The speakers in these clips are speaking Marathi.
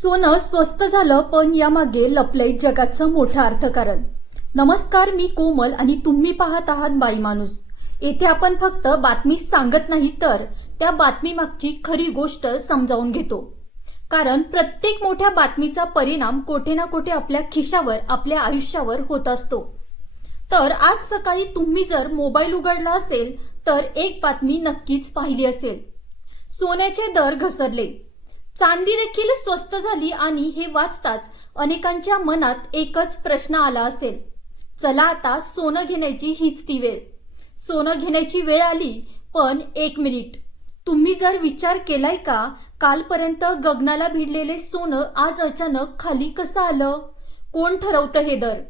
सोनं स्वस्त झालं, पण यामागे लपलंय जगाचं मोठं अर्थकारण. नमस्कार, मी कोमल आणि तुम्ही पाहत आहात बाई माणूस. येथे आपण फक्त बातमी सांगत नाही, तर त्या बातमीमागची खरी गोष्ट समजावून घेतो. कारण प्रत्येक मोठ्या बातमीचा परिणाम कोठे ना कोठे आपल्या खिशावर, आपल्या आयुष्यावर होत असतो. तर आज सकाळी तुम्ही जर मोबाईल उघडला असेल तर एक बातमी नक्कीच पाहिली असेल. सोन्याचे दर घसरले, चांदी देखील स्वस्त झाली आणि हे वाचताच अनेकांच्या मनात एकच प्रश्न आला असेल, चला आता सोनं घेण्याची हीच ती वेळ. सोनं घेण्याची वेळ आली, पण एक मिनिट, तुम्ही जर विचार केलाय का, कालपर्यंत गगनाला भिडलेले सोनं आज अचानक खाली कसं आलं? कोण ठरवतं हे दर?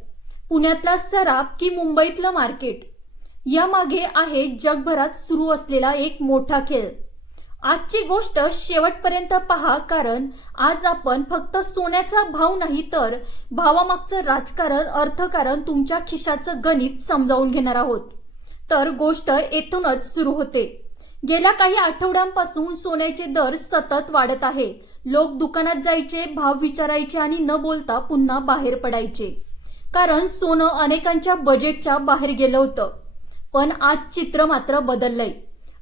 पुण्यातला सराफ की मुंबईतलं मार्केट? यामागे आहे जगभरात सुरू असलेला एक मोठा खेळ. आजची गोष्ट शेवटपर्यंत पहा, कारण आज आपण फक्त सोन्याचा भाव नाही, तर भावामागचं राजकारण, अर्थकारण, तुमच्या खिशाचं गणित समजावून घेणार आहोत. तर गोष्ट येथूनच सुरू होते. गेल्या काही आठवड्यांपासून सोन्याचे दर सतत वाढत आहे. लोक दुकानात जायचे, भाव विचारायचे आणि न बोलता पुन्हा बाहेर पडायचे, कारण सोनं अनेकांच्या बजेटच्या बाहेर गेलं होतं. पण आज चित्र मात्र बदललंय.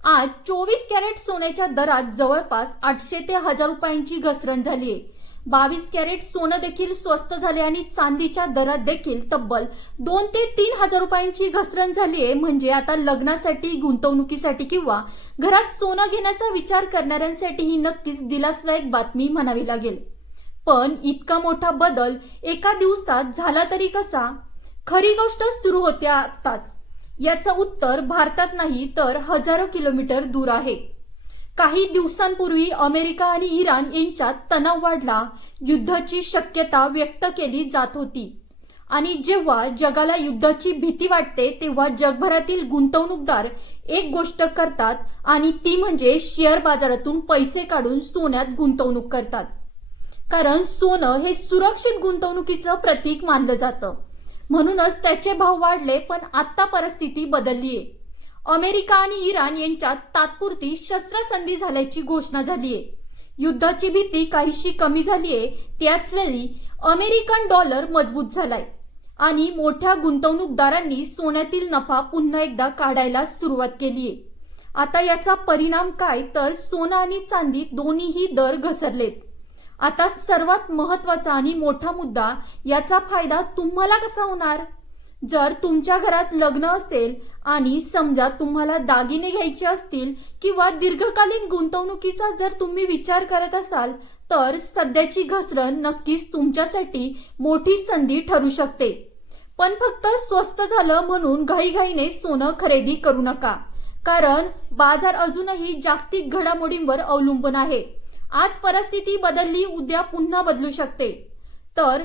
आज 24 कॅरेट सोन्याच्या दरात जवळपास 800 ते 1000 रुपयांची घसरण झालीय. 22 कॅरेट सोनं देखील स्वस्त झाले आणि चांदीच्या दरात देखील तब्बल 2 ते 3 हजार रुपयांची घसरण झालीय. म्हणजे आता लग्नासाठी, गुंतवणुकीसाठी किंवा घरात सोनं घेण्याचा विचार करणाऱ्यांसाठी ही नक्कीच दिलासादायक बातमी म्हणावी लागेल. पण इतका मोठा बदल एका दिवसात झाला तरी कसा? खरी गोष्ट सुरू होते आताच. याचं उत्तर भारतात नाही, तर हजारो किलोमीटर दूर आहे. काही दिवसांपूर्वी अमेरिका आणि इराण यांच्यात तणाव वाढला, युद्धाची शक्यता व्यक्त केली जात होती. आणि जेव्हा जगाला युद्धाची भीती वाटते, तेव्हा जगभरातील गुंतवणूकदार एक गोष्ट करतात, आणि ती म्हणजे शेअर बाजारातून पैसे काढून सोन्यात गुंतवणूक करतात. कारण सोनं हे सुरक्षित गुंतवणुकीचं प्रतीक मानलं जातं. म्हणूनच त्याचे भाव वाढले. पण आता परिस्थिती बदललीये. अमेरिका आणि इराण यांच्यात तात्पुरती शस्त्रसंधी झाल्याची घोषणा झालीये. युद्धाची भीती काहीशी कमी झालीये. त्याच वेळी अमेरिकन डॉलर मजबूत झालाय आणि मोठ्या गुंतवणूकदारांनी सोन्यातील नफा पुन्हा एकदा काढायला सुरुवात केलीये. आता याचा परिणाम काय, तर सोनं आणि चांदी दोन्हीही दर घसरलेत. आता सर्वात महत्त्वाचा आणि मोठा मुद्दा, याचा फायदा तुम्हाला कसा होणार? जर तुमच्या घरात लग्न असेल आणि समजा तुम्हाला दागिने घ्यायचे असतील किंवा दीर्घकालीन गुंतवणुकीचा जर तुम्ही विचार करत असाल, तर सध्याची घसरण नक्कीच तुमच्यासाठी मोठी संधी ठरू शकते. पण फक्त स्वस्त झालं म्हणून घाईघाईने सोनं खरेदी करू नका, कारण बाजार अजूनही जागतिक घडामोडींवर अवलंबून आहे. आज परिस्थिती बदलली, उद्या पुन्हा बदलू शकते. तर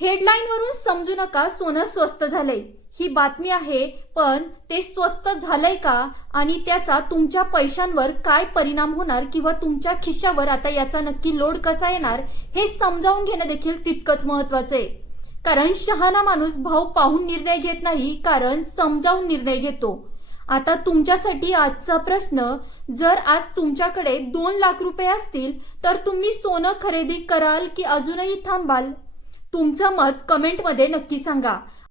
हेडलाईनवरून समजू नका सोनं स्वस्त झालंय. ही बातमी आहे, पण ते स्वस्त झालंय का आणि त्याचा तुमच्या पैशांवर काय परिणाम होणार किंवा तुमच्या खिशावर आता याचा नक्की लोड कसा येणार, हे समजावून घेणं देखील तितकंच महत्वाचं आहे. कारण शहाणा माणूस भाव पाहून निर्णय घेत नाही, कारण समजावून निर्णय घेतो. आता तुमच्यासाठी आजचा प्रश्न, जर आज तुमच्याकडे 2 लाख रुपये असतील, तर तुम्ही सोनं खरेदी कराल की अजूनही थांबाल? तुमचं मत कमेंटमध्ये नक्की सांगा.